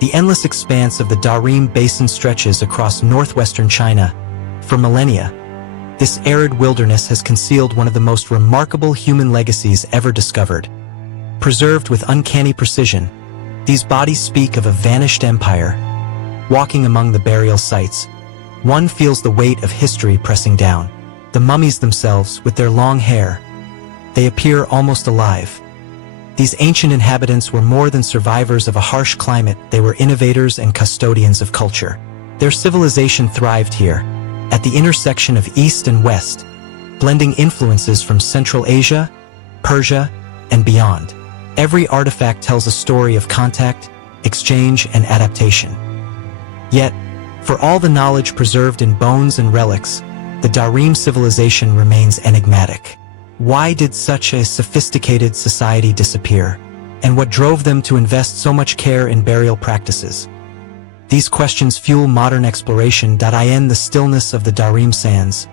The endless expanse of the Tarim Basin stretches across northwestern China. For millennia, this arid wilderness has concealed one of the most remarkable human legacies ever discovered. Preserved with uncanny precision, these bodies speak of a vanished empire. Walking among the burial sites, one feels the weight of history pressing down. The mummies themselves, with their long hair, they appear almost alive. These ancient inhabitants were more than survivors of a harsh climate, they were innovators and custodians of culture. Their civilization thrived here, at the intersection of East and West, blending influences from Central Asia, Persia, and beyond. Every artifact tells a story of contact, exchange, and adaptation. Yet, for all the knowledge preserved in bones and relics, the Tarim civilization remains enigmatic. Why did such a sophisticated society disappear? And what drove them to invest so much care in burial practices? These questions fuel modern exploration. In the stillness of the Tarim sands,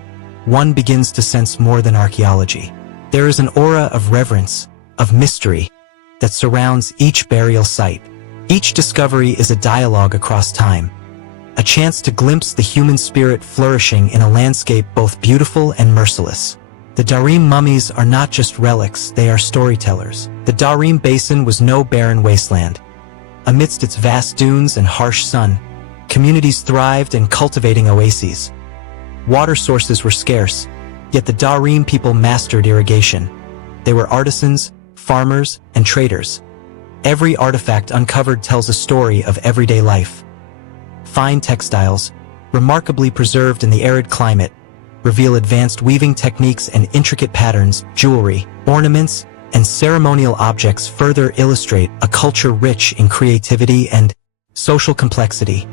one begins to sense more than archaeology. There is an aura of reverence, of mystery, that surrounds each burial site. Each discovery is a dialogue across time, a chance to glimpse the human spirit flourishing in a landscape both beautiful and merciless. The Tarim mummies are not just relics, they are storytellers. The Tarim Basin was no barren wasteland. Amidst its vast dunes and harsh sun, communities thrived in cultivating oases. Water sources were scarce, yet the Tarim people mastered irrigation. They were artisans, farmers, and traders. Every artifact uncovered tells a story of everyday life. Fine textiles, remarkably preserved in the arid climate, reveal advanced weaving techniques and intricate patterns. Jewelry, ornaments, and ceremonial objects further illustrate a culture rich in creativity and social complexity.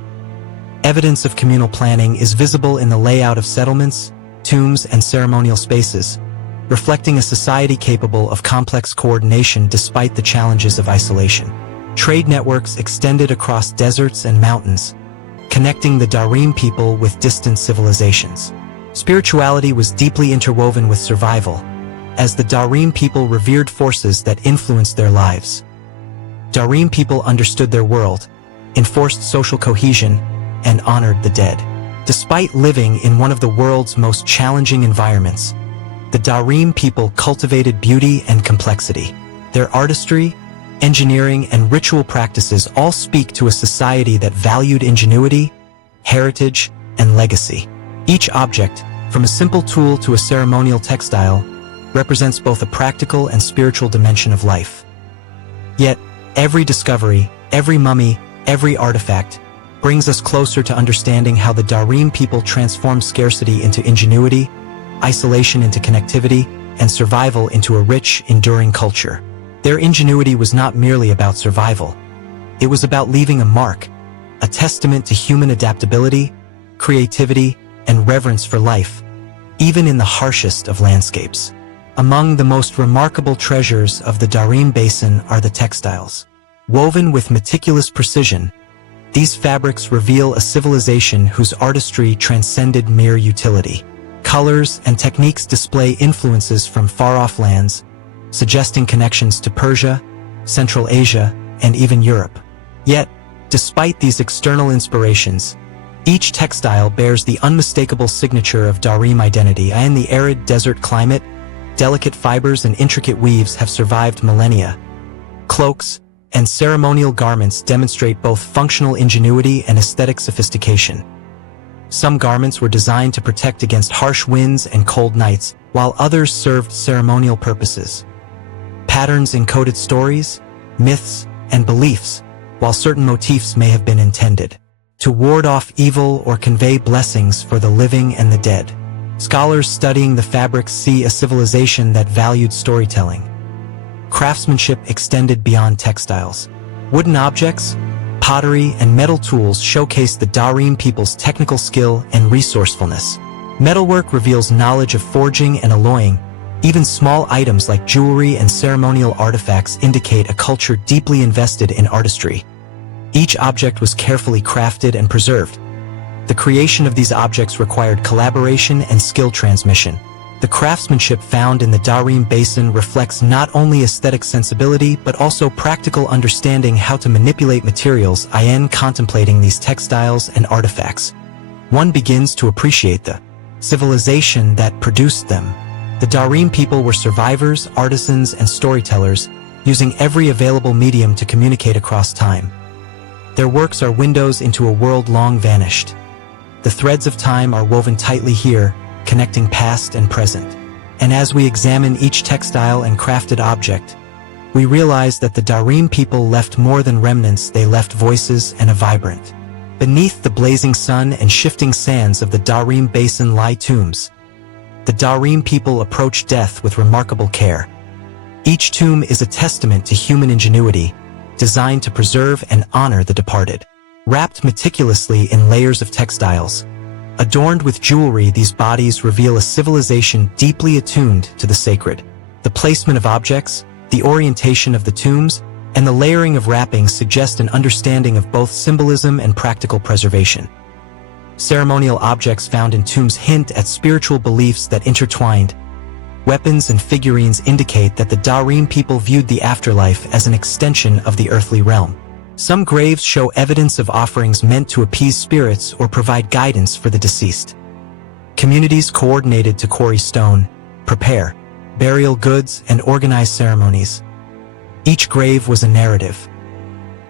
Evidence of communal planning is visible in the layout of settlements, tombs, and ceremonial spaces, reflecting a society capable of complex coordination despite the challenges of isolation. Trade networks extended across deserts and mountains, connecting the Tarim people with distant civilizations. Spirituality was deeply interwoven with survival, as the Tarim people revered forces that influenced their lives. Tarim people understood their world, enforced social cohesion, and honored the dead. Despite living in one of the world's most challenging environments, the Tarim people cultivated beauty and complexity. Their artistry, engineering, and ritual practices all speak to a society that valued ingenuity, heritage, and legacy. Each object, from a simple tool to a ceremonial textile, represents both a practical and spiritual dimension of life. Yet, every discovery, every mummy, every artifact, brings us closer to understanding how the Tarim people transformed scarcity into ingenuity, isolation into connectivity, and survival into a rich, enduring culture. Their ingenuity was not merely about survival. It was about leaving a mark, a testament to human adaptability, creativity, and reverence for life, even in the harshest of landscapes. Among the most remarkable treasures of the Tarim Basin are the textiles. Woven with meticulous precision, these fabrics reveal a civilization whose artistry transcended mere utility. Colors and techniques display influences from far-off lands, suggesting connections to Persia, Central Asia, and even Europe. Yet, despite these external inspirations, each textile bears the unmistakable signature of Tarim identity. In the arid desert climate, delicate fibers and intricate weaves have survived millennia. Cloaks and ceremonial garments demonstrate both functional ingenuity and aesthetic sophistication. Some garments were designed to protect against harsh winds and cold nights, while others served ceremonial purposes. Patterns encoded stories, myths, and beliefs, while certain motifs may have been intended to ward off evil or convey blessings for the living and the dead. Scholars studying the fabrics see a civilization that valued storytelling. Craftsmanship extended beyond textiles. Wooden objects, pottery, and metal tools showcase the Tarim people's technical skill and resourcefulness. Metalwork reveals knowledge of forging and alloying. Even small items like jewelry and ceremonial artifacts indicate a culture deeply invested in artistry. Each object was carefully crafted and preserved. The creation of these objects required collaboration and skill transmission. The craftsmanship found in the Tarim Basin reflects not only aesthetic sensibility but also practical understanding how to manipulate materials. In contemplating these textiles and artifacts, one begins to appreciate the civilization that produced them. The Tarim people were survivors, artisans, and storytellers, using every available medium to communicate across time. Their works are windows into a world long vanished. The threads of time are woven tightly here, connecting past and present. And as we examine each textile and crafted object, we realize that the Tarim people left more than remnants. They left voices and a vibrant. Beneath the blazing sun and shifting sands of the Tarim Basin lie tombs. The Tarim people approach death with remarkable care. Each tomb is a testament to human ingenuity, designed to preserve and honor the departed. Wrapped meticulously in layers of textiles, adorned with jewelry, these bodies reveal a civilization deeply attuned to the sacred. The placement of objects, the orientation of the tombs, and the layering of wrappings suggest an understanding of both symbolism and practical preservation. Ceremonial objects found in tombs hint at spiritual beliefs that intertwined. Weapons and figurines indicate that the Tarim people viewed the afterlife as an extension of the earthly realm. Some graves show evidence of offerings meant to appease spirits or provide guidance for the deceased. Communities coordinated to quarry stone, prepare burial goods, and organize ceremonies. Each grave was a narrative.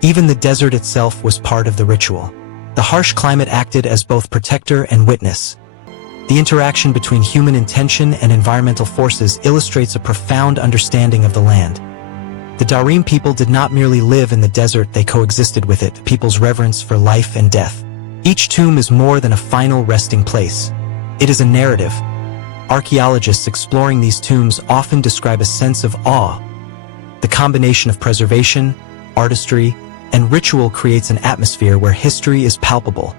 Even the desert itself was part of the ritual. The harsh climate acted as both protector and witness. The interaction between human intention and environmental forces illustrates a profound understanding of the land. The Tarim people did not merely live in the desert, they coexisted with it, people's reverence for life and death. Each tomb is more than a final resting place. It is a narrative. Archaeologists exploring these tombs often describe a sense of awe. The combination of preservation, artistry, and ritual creates an atmosphere where history is palpable.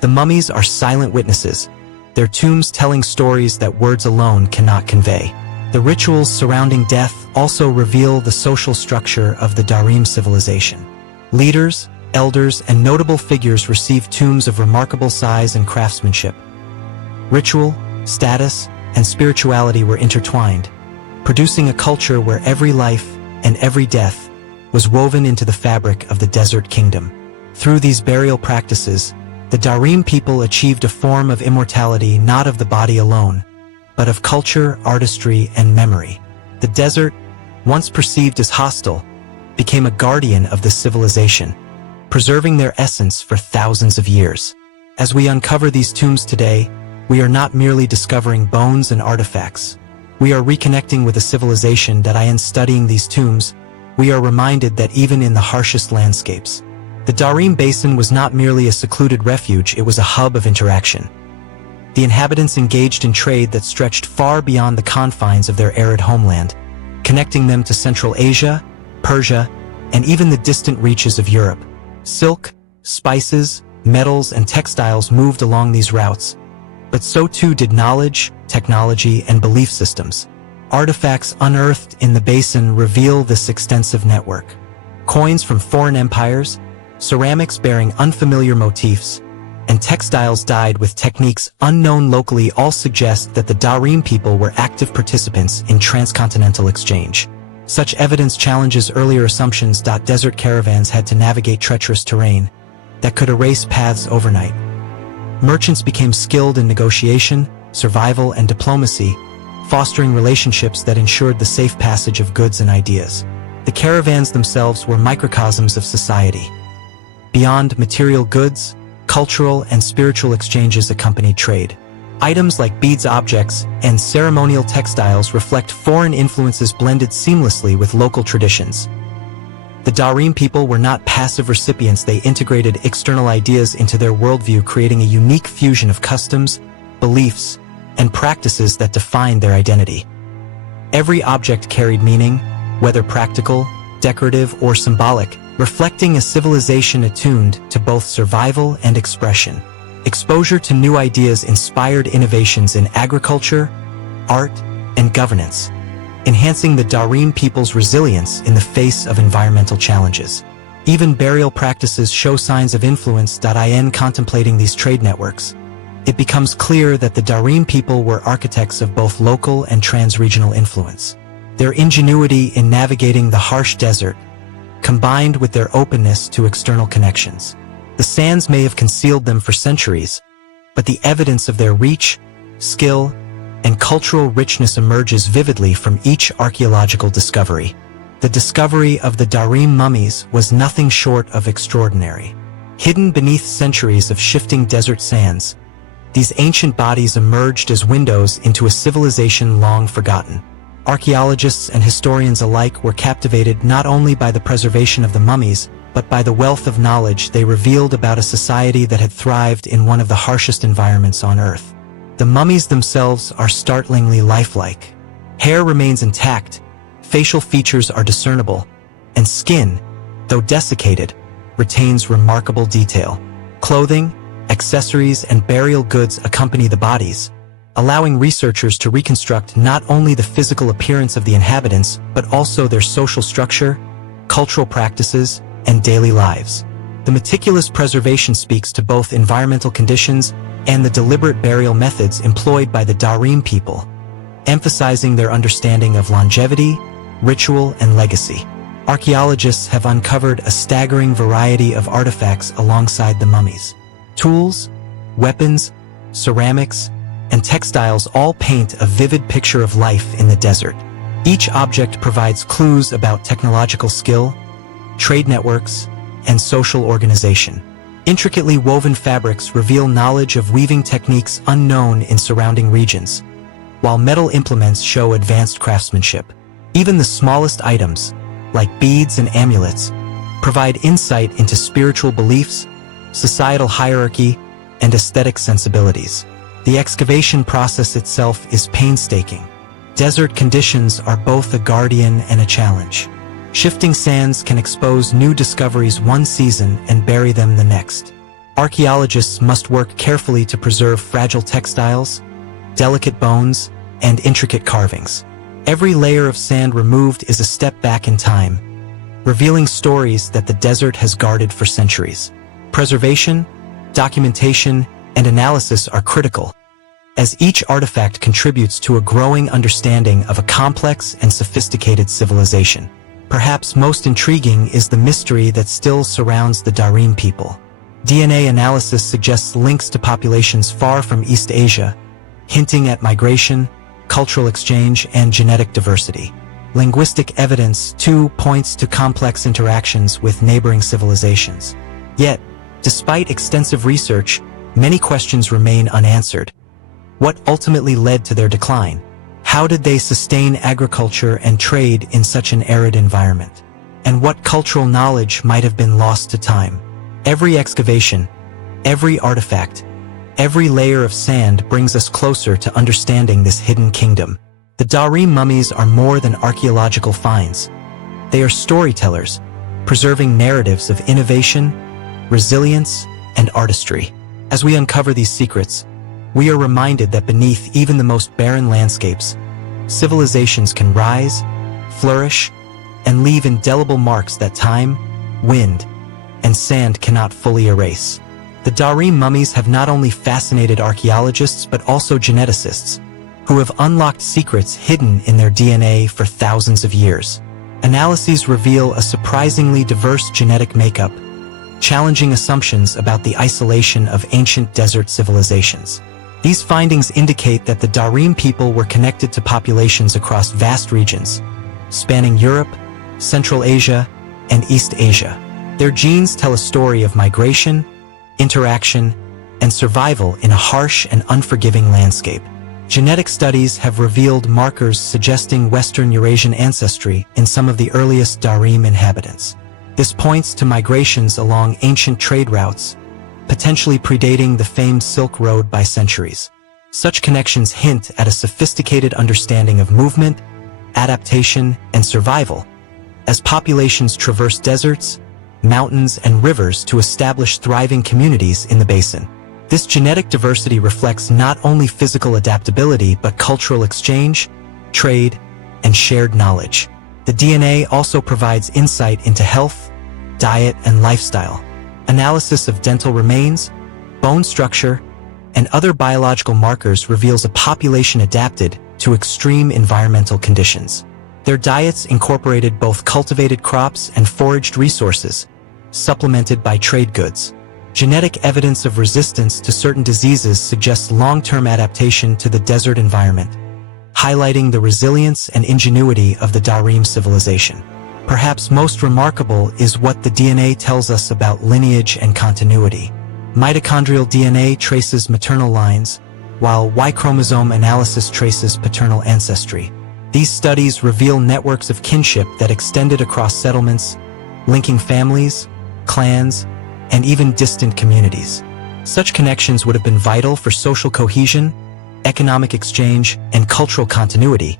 The mummies are silent witnesses, their tombs telling stories that words alone cannot convey. The rituals surrounding death also reveal the social structure of the Tarim civilization. Leaders, elders, and notable figures received tombs of remarkable size and craftsmanship. Ritual, status, and spirituality were intertwined, producing a culture where every life and every death was woven into the fabric of the desert kingdom. Through these burial practices, the Tarim people achieved a form of immortality not of the body alone, but of culture, artistry, and memory. The desert, once perceived as hostile, became a guardian of this civilization, preserving their essence for thousands of years. As we uncover these tombs today, we are not merely discovering bones and artifacts. We are reconnecting with a civilization that in studying these tombs, we are reminded that even in the harshest landscapes, the Tarim Basin was not merely a secluded refuge, it was a hub of interaction. The inhabitants engaged in trade that stretched far beyond the confines of their arid homeland, connecting them to Central Asia, Persia, and even the distant reaches of Europe. Silk, spices, metals, and textiles moved along these routes, but so too did knowledge, technology, and belief systems. Artifacts unearthed in the basin reveal this extensive network. Coins from foreign empires, ceramics bearing unfamiliar motifs, and textiles dyed with techniques unknown locally all suggest that the Tarim people were active participants in transcontinental exchange. Such evidence challenges earlier assumptions. Desert caravans had to navigate treacherous terrain that could erase paths overnight. Merchants became skilled in negotiation, survival, and diplomacy, fostering relationships that ensured the safe passage of goods and ideas. The caravans themselves were microcosms of society. Beyond material goods, cultural and spiritual exchanges accompanied trade. Items like beads, objects, and ceremonial textiles reflect foreign influences blended seamlessly with local traditions. The Tarim people were not passive recipients, they integrated external ideas into their worldview, creating a unique fusion of customs, beliefs, and practices that defined their identity. Every object carried meaning, whether practical, decorative, or symbolic, reflecting a civilization attuned to both survival and expression. Exposure to new ideas inspired innovations in agriculture, art, and governance, enhancing the Tarim people's resilience in the face of environmental challenges. Even burial practices show signs of influence. In contemplating these trade networks, it becomes clear that the Tarim people were architects of both local and trans-regional influence. Their ingenuity in navigating the harsh desert, combined with their openness to external connections. The sands may have concealed them for centuries, but the evidence of their reach, skill, and cultural richness emerges vividly from each archaeological discovery. The discovery of the Tarim mummies was nothing short of extraordinary. Hidden beneath centuries of shifting desert sands, these ancient bodies emerged as windows into a civilization long forgotten. Archaeologists and historians alike were captivated not only by the preservation of the mummies, but by the wealth of knowledge they revealed about a society that had thrived in one of the harshest environments on Earth. The mummies themselves are startlingly lifelike. Hair remains intact, facial features are discernible, and skin, though desiccated, retains remarkable detail. Clothing, accessories, and burial goods accompany the bodies, allowing researchers to reconstruct not only the physical appearance of the inhabitants, but also their social structure, cultural practices, and daily lives. The meticulous preservation speaks to both environmental conditions and the deliberate burial methods employed by the Tarim people, emphasizing their understanding of longevity, ritual, and legacy. Archaeologists have uncovered a staggering variety of artifacts alongside the mummies. Tools, weapons, ceramics, and textiles all paint a vivid picture of life in the desert. Each object provides clues about technological skill, trade networks, and social organization. Intricately woven fabrics reveal knowledge of weaving techniques unknown in surrounding regions, while metal implements show advanced craftsmanship. Even the smallest items, like beads and amulets, provide insight into spiritual beliefs, societal hierarchy, and aesthetic sensibilities. The excavation process itself is painstaking. Desert conditions are both a guardian and a challenge. Shifting sands can expose new discoveries one season and bury them the next. Archaeologists must work carefully to preserve fragile textiles, delicate bones, and intricate carvings. Every layer of sand removed is a step back in time, revealing stories that the desert has guarded for centuries. Preservation, documentation, and analysis are critical, as each artifact contributes to a growing understanding of a complex and sophisticated civilization. Perhaps most intriguing is the mystery that still surrounds the Tarim people. DNA analysis suggests links to populations far from East Asia, hinting at migration, cultural exchange, and genetic diversity. Linguistic evidence, too, points to complex interactions with neighboring civilizations. Yet, despite extensive research, many questions remain unanswered. What ultimately led to their decline? How did they sustain agriculture and trade in such an arid environment? And what cultural knowledge might have been lost to time? Every excavation, every artifact, every layer of sand brings us closer to understanding this hidden kingdom. The Tarim mummies are more than archaeological finds. They are storytellers, preserving narratives of innovation, resilience, and artistry. As we uncover these secrets, we are reminded that beneath even the most barren landscapes, civilizations can rise, flourish, and leave indelible marks that time, wind, and sand cannot fully erase. The Tarim mummies have not only fascinated archaeologists but also geneticists, who have unlocked secrets hidden in their DNA for thousands of years. Analyses reveal a surprisingly diverse genetic makeup, challenging assumptions about the isolation of ancient desert civilizations. These findings indicate that the Tarim people were connected to populations across vast regions, spanning Europe, Central Asia, and East Asia. Their genes tell a story of migration, interaction, and survival in a harsh and unforgiving landscape. Genetic studies have revealed markers suggesting Western Eurasian ancestry in some of the earliest Tarim inhabitants. This points to migrations along ancient trade routes, potentially predating the famed Silk Road by centuries. Such connections hint at a sophisticated understanding of movement, adaptation, and survival, as populations traverse deserts, mountains, and rivers to establish thriving communities in the basin. This genetic diversity reflects not only physical adaptability but cultural exchange, trade, and shared knowledge. The DNA also provides insight into health, diet, and lifestyle. Analysis of dental remains, bone structure, and other biological markers reveals a population adapted to extreme environmental conditions. Their diets incorporated both cultivated crops and foraged resources, supplemented by trade goods. Genetic evidence of resistance to certain diseases suggests long-term adaptation to the desert environment, highlighting the resilience and ingenuity of the Tarim civilization. Perhaps most remarkable is what the DNA tells us about lineage and continuity. Mitochondrial DNA traces maternal lines, while Y chromosome analysis traces paternal ancestry. These studies reveal networks of kinship that extended across settlements, linking families, clans, and even distant communities. Such connections would have been vital for social cohesion, economic exchange, and cultural continuity,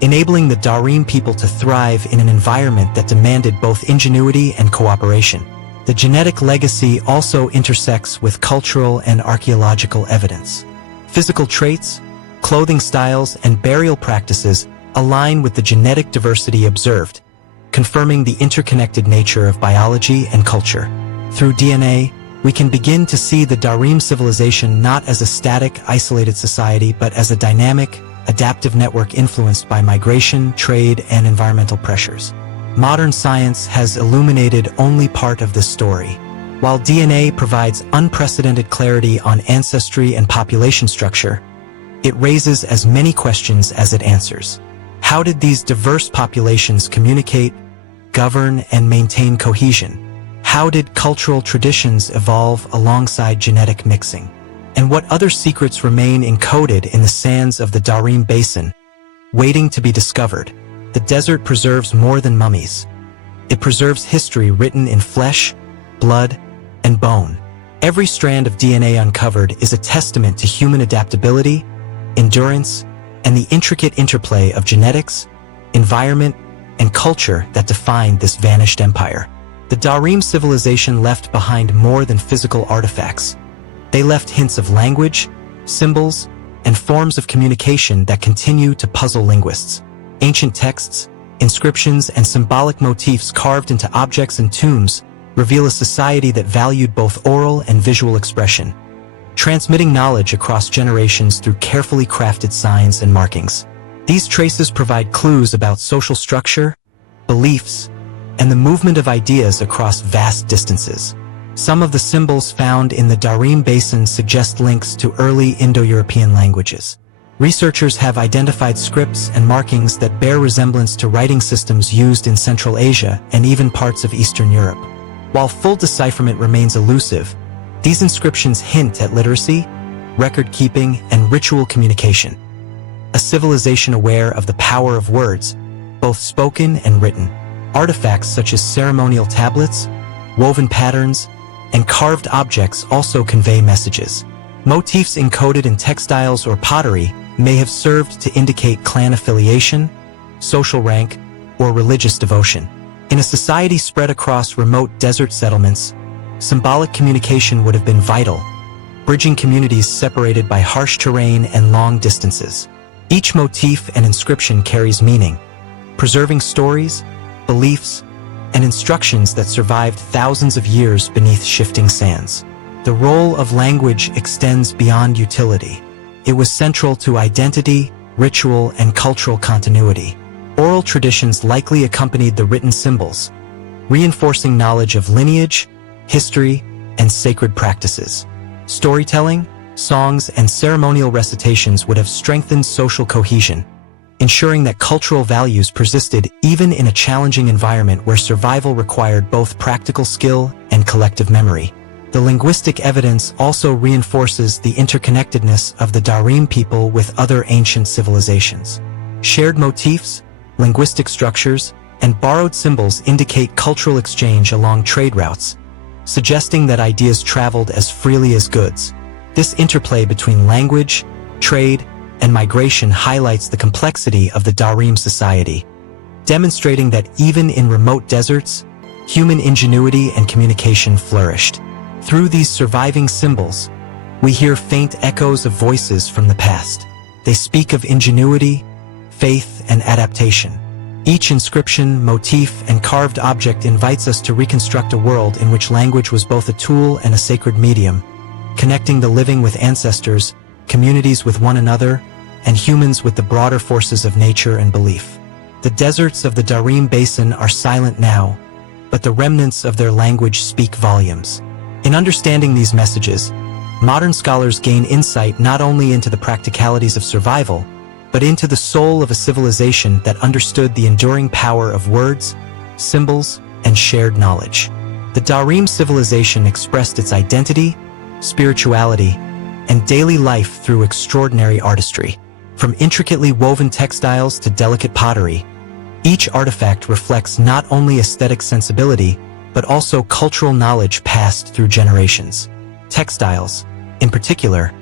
enabling the Tarim people to thrive in an environment that demanded both ingenuity and cooperation. The genetic legacy also intersects with cultural and archaeological evidence. Physical traits, clothing styles, and burial practices align with the genetic diversity observed, confirming the interconnected nature of biology and culture. Through DNA, we can begin to see the Tarim civilization not as a static, isolated society, but as a dynamic, adaptive network influenced by migration, trade, and environmental pressures. Modern science has illuminated only part of this story. While DNA provides unprecedented clarity on ancestry and population structure, it raises as many questions as it answers. How did these diverse populations communicate, govern, and maintain cohesion? How did cultural traditions evolve alongside genetic mixing? And what other secrets remain encoded in the sands of the Tarim Basin, waiting to be discovered? The desert preserves more than mummies. It preserves history written in flesh, blood, and bone. Every strand of DNA uncovered is a testament to human adaptability, endurance, and the intricate interplay of genetics, environment, and culture that defined this vanished empire. The Tarim civilization left behind more than physical artifacts. They left hints of language, symbols, and forms of communication that continue to puzzle linguists. Ancient texts, inscriptions, and symbolic motifs carved into objects and tombs reveal a society that valued both oral and visual expression, transmitting knowledge across generations through carefully crafted signs and markings. These traces provide clues about social structure, beliefs, and the movement of ideas across vast distances. Some of the symbols found in the Tarim Basin suggest links to early Indo-European languages. Researchers have identified scripts and markings that bear resemblance to writing systems used in Central Asia and even parts of Eastern Europe. While full decipherment remains elusive, these inscriptions hint at literacy, record-keeping, and ritual communication. A civilization aware of the power of words, both spoken and written. Artifacts such as ceremonial tablets, woven patterns, and carved objects also convey messages. Motifs encoded in textiles or pottery may have served to indicate clan affiliation, social rank, or religious devotion. In a society spread across remote desert settlements, symbolic communication would have been vital, bridging communities separated by harsh terrain and long distances. Each motif and inscription carries meaning, preserving stories, beliefs, and instructions that survived thousands of years beneath shifting sands. The role of language extends beyond utility. It was central to identity, ritual, and cultural continuity. Oral traditions likely accompanied the written symbols, reinforcing knowledge of lineage, history, and sacred practices. Storytelling, songs, and ceremonial recitations would have strengthened social cohesion, ensuring that cultural values persisted even in a challenging environment where survival required both practical skill and collective memory. The linguistic evidence also reinforces the interconnectedness of the Tarim people with other ancient civilizations. Shared motifs, linguistic structures, and borrowed symbols indicate cultural exchange along trade routes, suggesting that ideas traveled as freely as goods. This interplay between language, trade, and migration highlights the complexity of the Tarim society, demonstrating that even in remote deserts, human ingenuity and communication flourished. Through these surviving symbols, we hear faint echoes of voices from the past. They speak of ingenuity, faith, and adaptation. Each inscription, motif, and carved object invites us to reconstruct a world in which language was both a tool and a sacred medium, connecting the living with ancestors, communities with one another, and humans with the broader forces of nature and belief. The deserts of the Tarim Basin are silent now, but the remnants of their language speak volumes. In understanding these messages, modern scholars gain insight not only into the practicalities of survival, but into the soul of a civilization that understood the enduring power of words, symbols, and shared knowledge. The Tarim civilization expressed its identity, spirituality, and daily life through extraordinary artistry. From intricately woven textiles to delicate pottery, each artifact reflects not only aesthetic sensibility, but also cultural knowledge passed through generations. Textiles, in particular,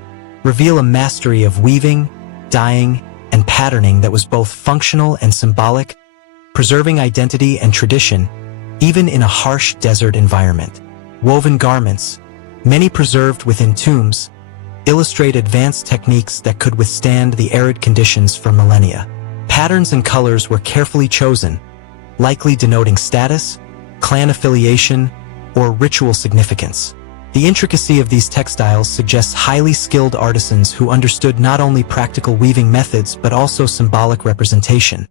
reveal a mastery of weaving, dyeing, and patterning that was both functional and symbolic, preserving identity and tradition, even in a harsh desert environment. Woven garments, many preserved within tombs, illustrate advanced techniques that could withstand the arid conditions for millennia. Patterns and colors were carefully chosen, likely denoting status, clan affiliation, or ritual significance. The intricacy of these textiles suggests highly skilled artisans who understood not only practical weaving methods but also symbolic representation,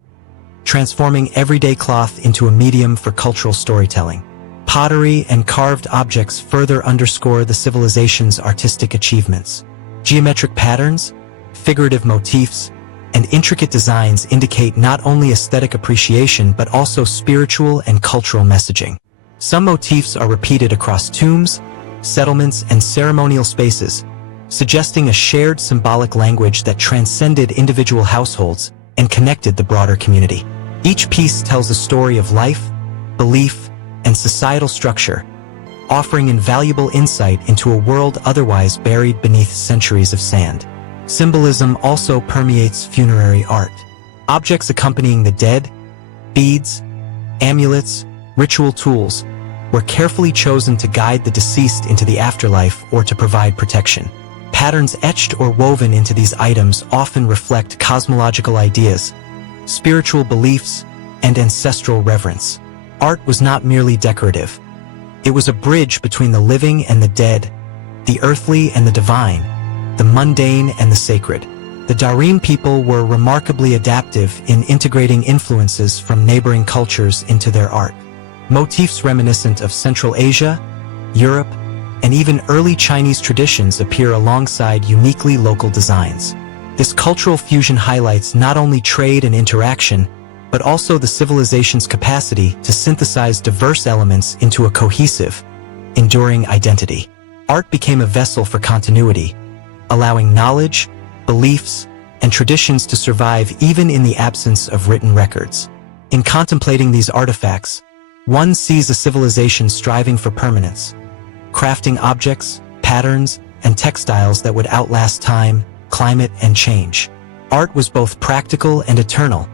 transforming everyday cloth into a medium for cultural storytelling. Pottery and carved objects further underscore the civilization's artistic achievements. Geometric patterns, figurative motifs, and intricate designs indicate not only aesthetic appreciation but also spiritual and cultural messaging. Some motifs are repeated across tombs, settlements, and ceremonial spaces, suggesting a shared symbolic language that transcended individual households and connected the broader community. Each piece tells a story of life, belief, and societal structure, offering invaluable insight into a world otherwise buried beneath centuries of sand. Symbolism also permeates funerary art. Objects accompanying the dead, beads, amulets, ritual tools, were carefully chosen to guide the deceased into the afterlife or to provide protection. Patterns etched or woven into these items often reflect cosmological ideas, spiritual beliefs, and ancestral reverence. Art was not merely decorative. It was a bridge between the living and the dead, the earthly and the divine, the mundane and the sacred. The Tarim people were remarkably adaptive in integrating influences from neighboring cultures into their art. Motifs reminiscent of Central Asia, Europe, and even early Chinese traditions appear alongside uniquely local designs. This cultural fusion highlights not only trade and interaction, but also the civilization's capacity to synthesize diverse elements into a cohesive, enduring identity. Art became a vessel for continuity, allowing knowledge, beliefs, and traditions to survive even in the absence of written records. In contemplating these artifacts, one sees a civilization striving for permanence, crafting objects, patterns, and textiles that would outlast time, climate, and change. Art was both practical and eternal,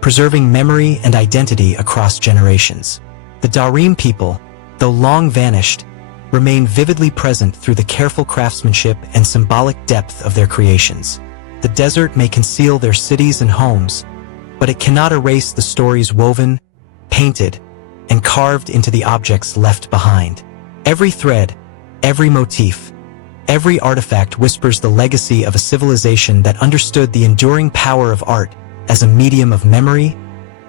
preserving memory and identity across generations. The Tarim people, though long vanished, remain vividly present through the careful craftsmanship and symbolic depth of their creations. The desert may conceal their cities and homes, but it cannot erase the stories woven, painted, and carved into the objects left behind. Every thread, every motif, every artifact whispers the legacy of a civilization that understood the enduring power of art as a medium of memory,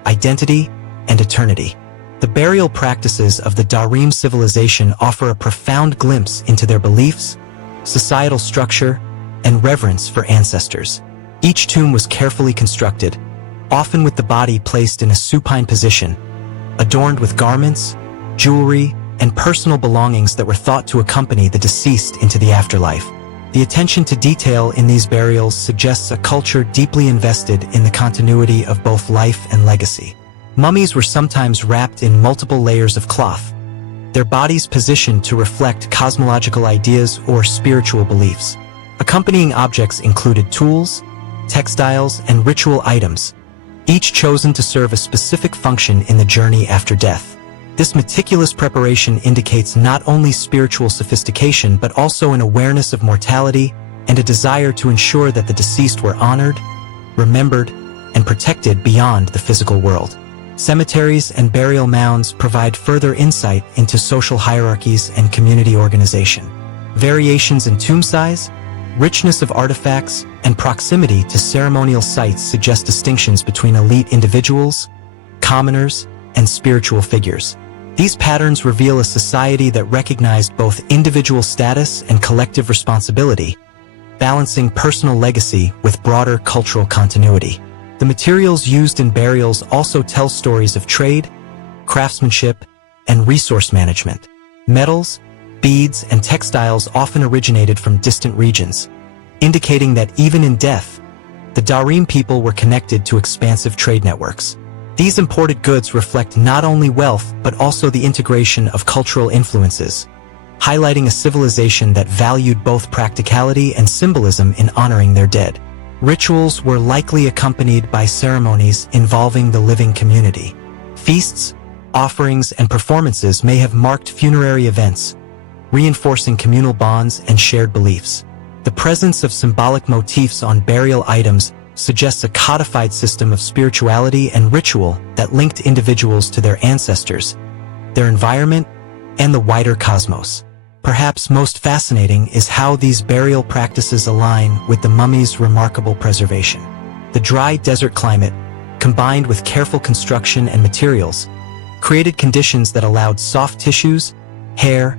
identity, and eternity. The burial practices of the Tarim civilization offer a profound glimpse into their beliefs, societal structure, and reverence for ancestors. Each tomb was carefully constructed, often with the body placed in a supine position, adorned with garments, jewelry, and personal belongings that were thought to accompany the deceased into the afterlife. The attention to detail in these burials suggests a culture deeply invested in the continuity of both life and legacy. Mummies were sometimes wrapped in multiple layers of cloth, their bodies positioned to reflect cosmological ideas or spiritual beliefs. Accompanying objects included tools, textiles, and ritual items, each chosen to serve a specific function in the journey after death. This meticulous preparation indicates not only spiritual sophistication but also an awareness of mortality and a desire to ensure that the deceased were honored, remembered, and protected beyond the physical world. Cemeteries and burial mounds provide further insight into social hierarchies and community organization. Variations in tomb size, richness of artifacts, and proximity to ceremonial sites suggest distinctions between elite individuals, commoners, and spiritual figures. These patterns reveal a society that recognized both individual status and collective responsibility, balancing personal legacy with broader cultural continuity. The materials used in burials also tell stories of trade, craftsmanship, and resource management. Metals, beads, and textiles often originated from distant regions, indicating that even in death, the Tarim people were connected to expansive trade networks. These imported goods reflect not only wealth but also the integration of cultural influences, highlighting a civilization that valued both practicality and symbolism in honoring their dead. Rituals were likely accompanied by ceremonies involving the living community. Feasts, offerings, and performances may have marked funerary events, reinforcing communal bonds and shared beliefs. The presence of symbolic motifs on burial items suggests a codified system of spirituality and ritual that linked individuals to their ancestors, their environment, and the wider cosmos. Perhaps most fascinating is how these burial practices align with the mummies' remarkable preservation. The dry desert climate, combined with careful construction and materials, created conditions that allowed soft tissues, hair,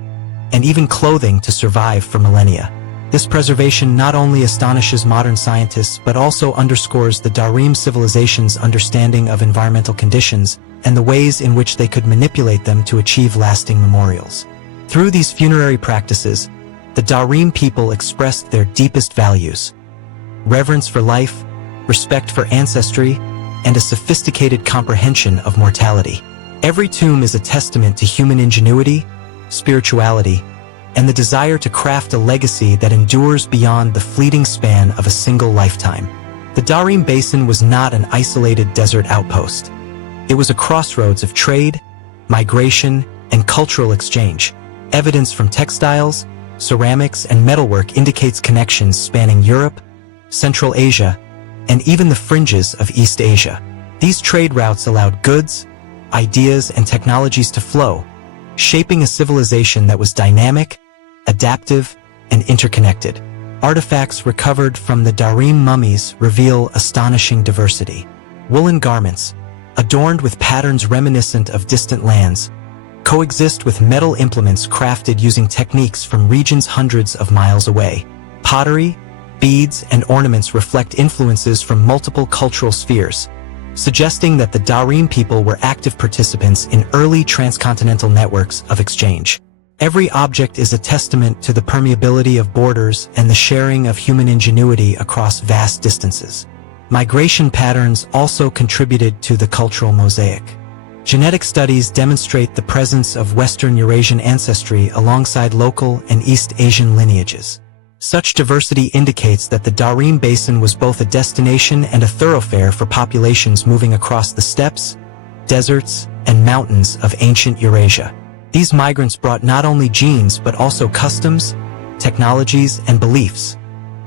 and even clothing to survive for millennia. This preservation not only astonishes modern scientists but also underscores the Tarim civilization's understanding of environmental conditions and the ways in which they could manipulate them to achieve lasting memorials. Through these funerary practices, the Tarim people expressed their deepest values: reverence for life, respect for ancestry, and a sophisticated comprehension of mortality. Every tomb is a testament to human ingenuity, spirituality, and the desire to craft a legacy that endures beyond the fleeting span of a single lifetime. The Tarim Basin was not an isolated desert outpost. It was a crossroads of trade, migration, and cultural exchange. Evidence from textiles, ceramics, and metalwork indicates connections spanning Europe, Central Asia, and even the fringes of East Asia. These trade routes allowed goods, ideas, and technologies to flow, shaping a civilization that was dynamic, adaptive, and interconnected. Artifacts recovered from the Tarim mummies reveal astonishing diversity. Woolen garments, adorned with patterns reminiscent of distant lands, coexist with metal implements crafted using techniques from regions hundreds of miles away. Pottery, beads, and ornaments reflect influences from multiple cultural spheres, suggesting that the Tarim people were active participants in early transcontinental networks of exchange. Every object is a testament to the permeability of borders and the sharing of human ingenuity across vast distances. Migration patterns also contributed to the cultural mosaic. Genetic studies demonstrate the presence of Western Eurasian ancestry alongside local and East Asian lineages. Such diversity indicates that the Tarim Basin was both a destination and a thoroughfare for populations moving across the steppes, deserts, and mountains of ancient Eurasia. These migrants brought not only genes but also customs, technologies, and beliefs,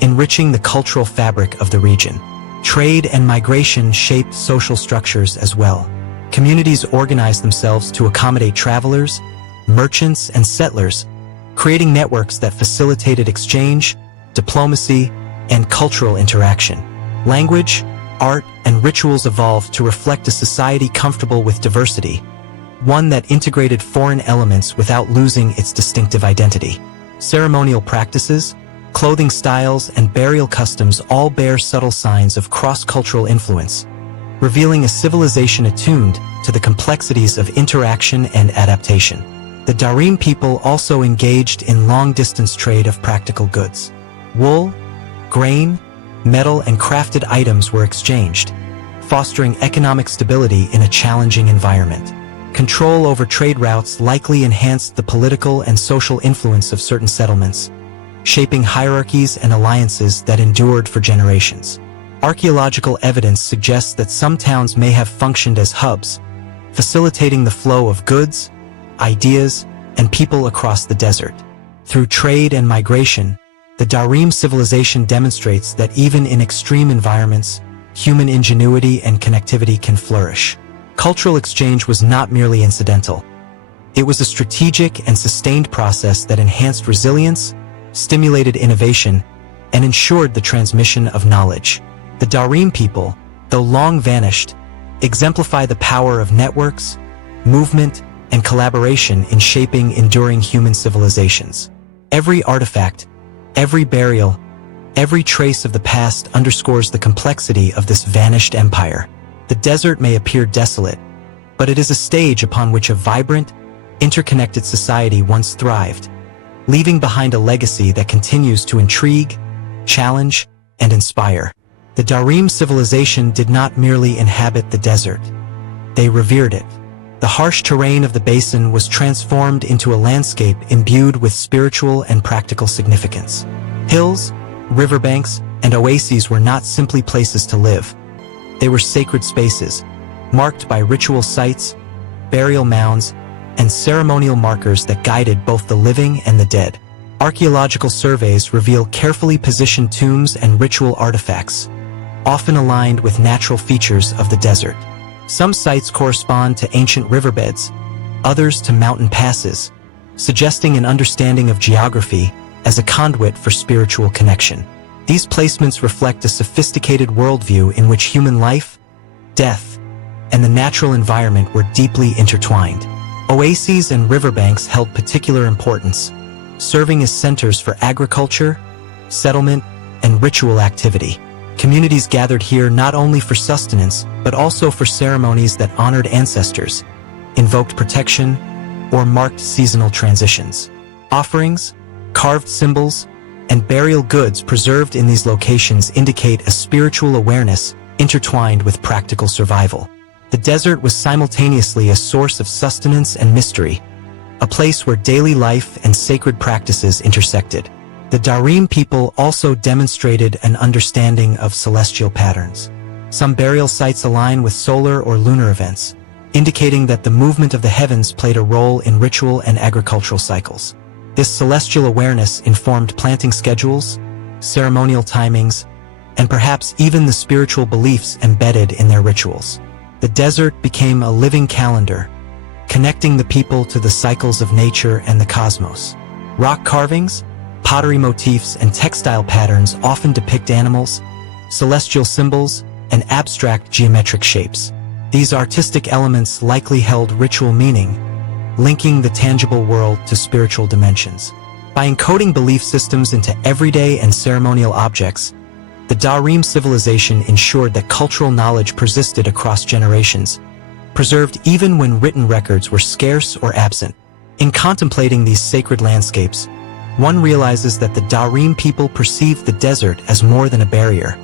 enriching the cultural fabric of the region. Trade and migration shaped social structures as well. Communities organized themselves to accommodate travelers, merchants, and settlers, creating networks that facilitated exchange, diplomacy, and cultural interaction. Language, art, and rituals evolved to reflect a society comfortable with diversity, one that integrated foreign elements without losing its distinctive identity. Ceremonial practices, clothing styles, and burial customs all bear subtle signs of cross-cultural influence, revealing a civilization attuned to the complexities of interaction and adaptation. The Tarim people also engaged in long-distance trade of practical goods. Wool, grain, metal, and crafted items were exchanged, fostering economic stability in a challenging environment. Control over trade routes likely enhanced the political and social influence of certain settlements, shaping hierarchies and alliances that endured for generations. Archaeological evidence suggests that some towns may have functioned as hubs, facilitating the flow of goods, ideas, and people across the desert. Through trade and migration, the Tarim civilization demonstrates that even in extreme environments, human ingenuity and connectivity can flourish. Cultural exchange was not merely incidental. It was a strategic and sustained process that enhanced resilience, stimulated innovation, and ensured the transmission of knowledge. The Tarim people, though long vanished, exemplify the power of networks, movement, and collaboration in shaping enduring human civilizations. Every artifact, every burial, every trace of the past underscores the complexity of this vanished empire. The desert may appear desolate, but it is a stage upon which a vibrant, interconnected society once thrived, leaving behind a legacy that continues to intrigue, challenge, and inspire. The Tarim civilization did not merely inhabit the desert. They revered it. The harsh terrain of the basin was transformed into a landscape imbued with spiritual and practical significance. Hills, riverbanks, and oases were not simply places to live. They were sacred spaces, marked by ritual sites, burial mounds, and ceremonial markers that guided both the living and the dead. Archaeological surveys reveal carefully positioned tombs and ritual artifacts, often aligned with natural features of the desert. Some sites correspond to ancient riverbeds, others to mountain passes, suggesting an understanding of geography as a conduit for spiritual connection. These placements reflect a sophisticated worldview in which human life, death, and the natural environment were deeply intertwined. Oases and riverbanks held particular importance, serving as centers for agriculture, settlement, and ritual activity. Communities gathered here not only for sustenance, but also for ceremonies that honored ancestors, invoked protection, or marked seasonal transitions. Offerings, carved symbols, and burial goods preserved in these locations indicate a spiritual awareness intertwined with practical survival. The desert was simultaneously a source of sustenance and mystery, a place where daily life and sacred practices intersected. The Tarim people also demonstrated an understanding of celestial patterns. Some burial sites align with solar or lunar events, indicating that the movement of the heavens played a role in ritual and agricultural cycles. This celestial awareness informed planting schedules, ceremonial timings, and perhaps even the spiritual beliefs embedded in their rituals. The desert became a living calendar, connecting the people to the cycles of nature and the cosmos. Rock carvings, pottery motifs, and textile patterns often depict animals, celestial symbols, and abstract geometric shapes. These artistic elements likely held ritual meaning, linking the tangible world to spiritual dimensions. By encoding belief systems into everyday and ceremonial objects, the Tarim civilization ensured that cultural knowledge persisted across generations, preserved even when written records were scarce or absent. In contemplating these sacred landscapes, one realizes that the Tarim people perceived the desert as more than a barrier.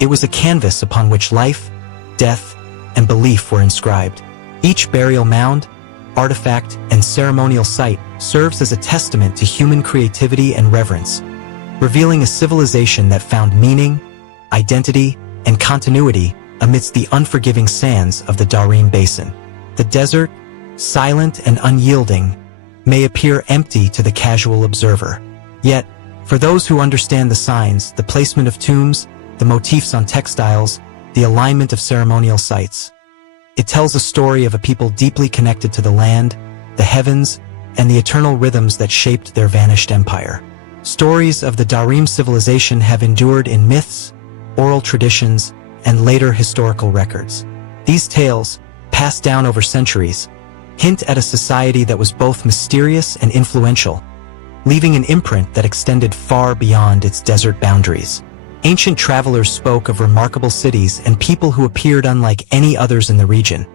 It was a canvas upon which life, death, and belief were inscribed. Each burial mound, artifact, and ceremonial site serves as a testament to human creativity and reverence, revealing a civilization that found meaning, identity, and continuity amidst the unforgiving sands of the Tarim Basin. The desert, silent and unyielding, may appear empty to the casual observer. Yet, for those who understand the signs, the placement of tombs, the motifs on textiles, the alignment of ceremonial sites, it tells a story of a people deeply connected to the land, the heavens, and the eternal rhythms that shaped their vanished empire. Stories of the Tarim civilization have endured in myths, oral traditions, and later historical records. These tales, passed down over centuries, hint at a society that was both mysterious and influential, leaving an imprint that extended far beyond its desert boundaries. Ancient travelers spoke of remarkable cities and people who appeared unlike any others in the region,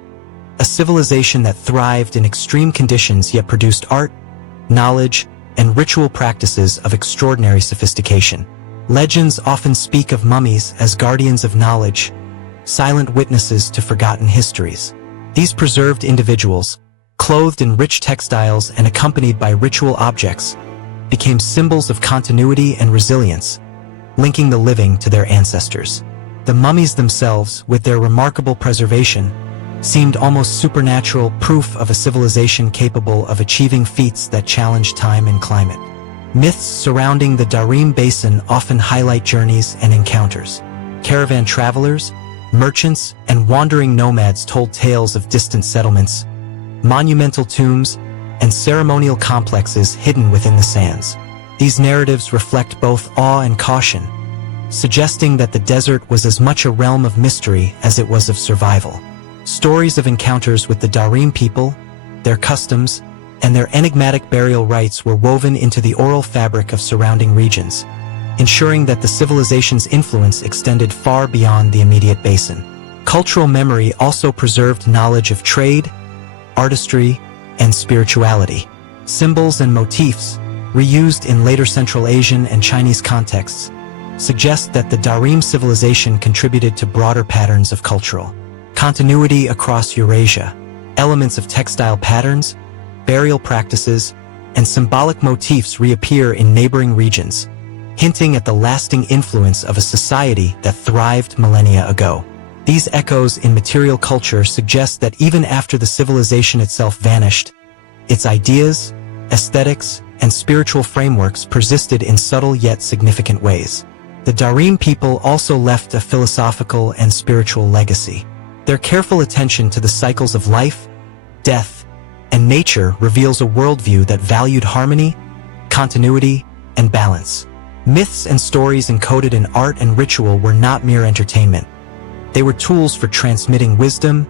a civilization that thrived in extreme conditions yet produced art, knowledge, and ritual practices of extraordinary sophistication. Legends often speak of mummies as guardians of knowledge, silent witnesses to forgotten histories. These preserved individuals, clothed in rich textiles and accompanied by ritual objects, became symbols of continuity and resilience, linking the living to their ancestors. The mummies themselves, with their remarkable preservation, seemed almost supernatural proof of a civilization capable of achieving feats that challenged time and climate. Myths surrounding the Tarim Basin often highlight journeys and encounters. Caravan travelers, merchants, and wandering nomads told tales of distant settlements, monumental tombs, and ceremonial complexes hidden within the sands. These narratives reflect both awe and caution, suggesting that the desert was as much a realm of mystery as it was of survival. Stories of encounters with the Tarim people, their customs, and their enigmatic burial rites were woven into the oral fabric of surrounding regions, ensuring that the civilization's influence extended far beyond the immediate basin. Cultural memory also preserved knowledge of trade, artistry, and spirituality. Symbols and motifs, reused in later Central Asian and Chinese contexts, suggest that the Tarim civilization contributed to broader patterns of cultural continuity across Eurasia. Elements of textile patterns, burial practices, and symbolic motifs reappear in neighboring regions, hinting at the lasting influence of a society that thrived millennia ago. These echoes in material culture suggest that even after the civilization itself vanished, its ideas, aesthetics, and spiritual frameworks persisted in subtle yet significant ways. The Tarim people also left a philosophical and spiritual legacy. Their careful attention to the cycles of life, death, and nature reveals a worldview that valued harmony, continuity, and balance. Myths and stories encoded in art and ritual were not mere entertainment. They were tools for transmitting wisdom,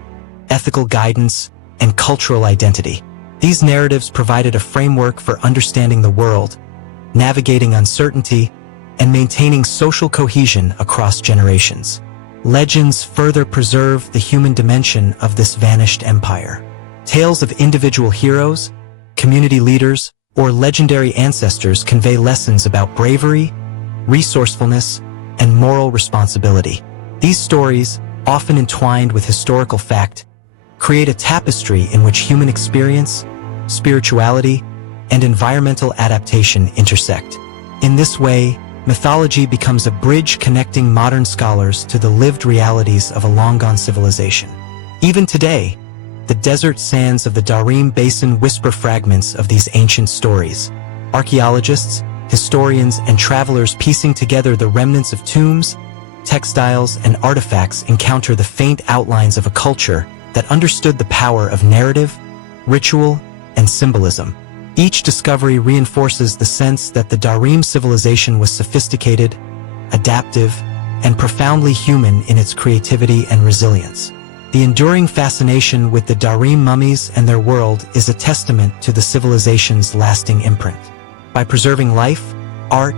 ethical guidance, and cultural identity. These narratives provided a framework for understanding the world, navigating uncertainty, and maintaining social cohesion across generations. Legends further preserve the human dimension of this vanished empire. Tales of individual heroes, community leaders, or legendary ancestors convey lessons about bravery, resourcefulness, and moral responsibility. These stories, often entwined with historical fact, create a tapestry in which human experience, spirituality, and environmental adaptation intersect. In this way, mythology becomes a bridge connecting modern scholars to the lived realities of a long-gone civilization. Even today, the desert sands of the Tarim Basin whisper fragments of these ancient stories. Archaeologists, historians, and travelers piecing together the remnants of tombs, textiles, and artifacts encounter the faint outlines of a culture that understood the power of narrative, ritual, and symbolism. Each discovery reinforces the sense that the Tarim civilization was sophisticated, adaptive, and profoundly human in its creativity and resilience. The enduring fascination with the Tarim mummies and their world is a testament to the civilization's lasting imprint. By preserving life, art,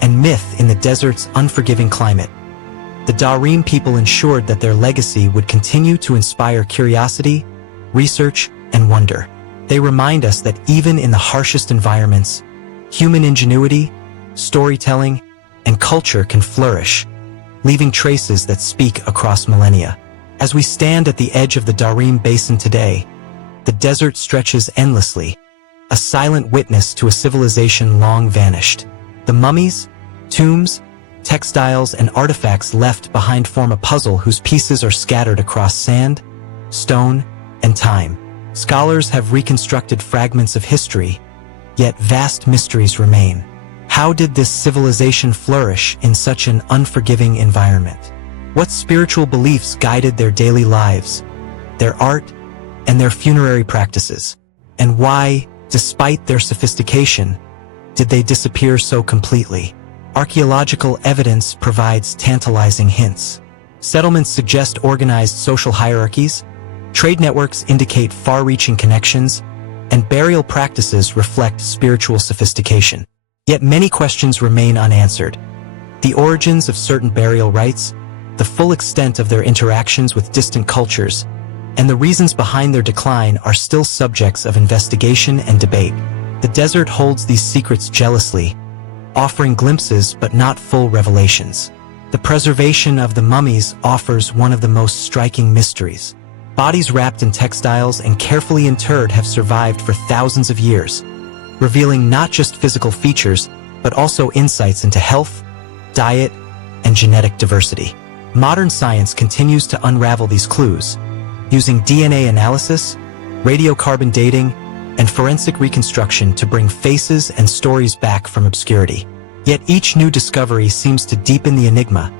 and myth in the desert's unforgiving climate, the Tarim people ensured that their legacy would continue to inspire curiosity, research, and wonder. They remind us that even in the harshest environments, human ingenuity, storytelling, and culture can flourish, leaving traces that speak across millennia. As we stand at the edge of the Tarim Basin today, the desert stretches endlessly, a silent witness to a civilization long vanished. The mummies, tombs, textiles, and artifacts left behind form a puzzle whose pieces are scattered across sand, stone, and time. Scholars have reconstructed fragments of history, yet vast mysteries remain. How did this civilization flourish in such an unforgiving environment? What spiritual beliefs guided their daily lives, their art, and their funerary practices? And why, despite their sophistication, did they disappear so completely? Archaeological evidence provides tantalizing hints. Settlements suggest organized social hierarchies, trade networks indicate far-reaching connections, and burial practices reflect spiritual sophistication. Yet many questions remain unanswered. The origins of certain burial rites, the full extent of their interactions with distant cultures, and the reasons behind their decline are still subjects of investigation and debate. The desert holds these secrets jealously, offering glimpses but not full revelations. The preservation of the mummies offers one of the most striking mysteries. Bodies wrapped in textiles and carefully interred have survived for thousands of years, revealing not just physical features, but also insights into health, diet, and genetic diversity. Modern science continues to unravel these clues, using DNA analysis, radiocarbon dating, and forensic reconstruction to bring faces and stories back from obscurity. Yet each new discovery seems to deepen the enigma,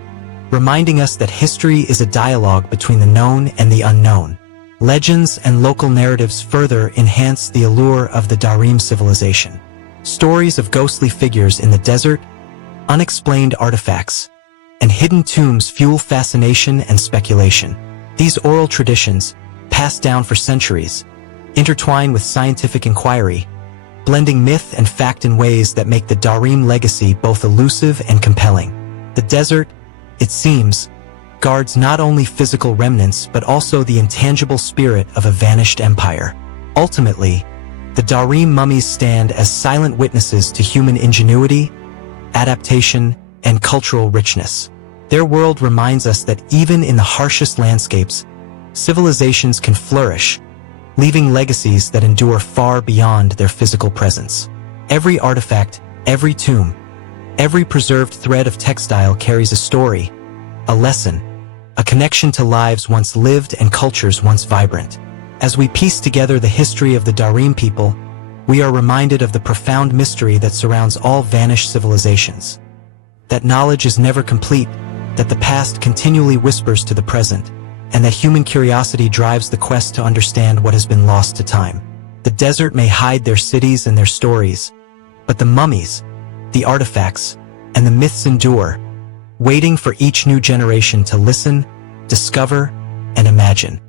reminding us that history is a dialogue between the known and the unknown. Legends and local narratives further enhance the allure of the Tarim civilization. Stories of ghostly figures in the desert, unexplained artifacts, and hidden tombs fuel fascination and speculation. These oral traditions, passed down for centuries, intertwine with scientific inquiry, blending myth and fact in ways that make the Tarim legacy both elusive and compelling. The desert, it seems, guards not only physical remnants but also the intangible spirit of a vanished empire. Ultimately, the Tarim mummies stand as silent witnesses to human ingenuity, adaptation, and cultural richness. Their world reminds us that even in the harshest landscapes, civilizations can flourish, leaving legacies that endure far beyond their physical presence. Every artifact, every tomb, every preserved thread of textile carries a story, a lesson, a connection to lives once lived and cultures once vibrant. As we piece together the history of the Tarim people, we are reminded of the profound mystery that surrounds all vanished civilizations. That knowledge is never complete, that the past continually whispers to the present, and that human curiosity drives the quest to understand what has been lost to time. The desert may hide their cities and their stories, but the mummies, the artifacts, and the myths endure, waiting for each new generation to listen, discover, and imagine.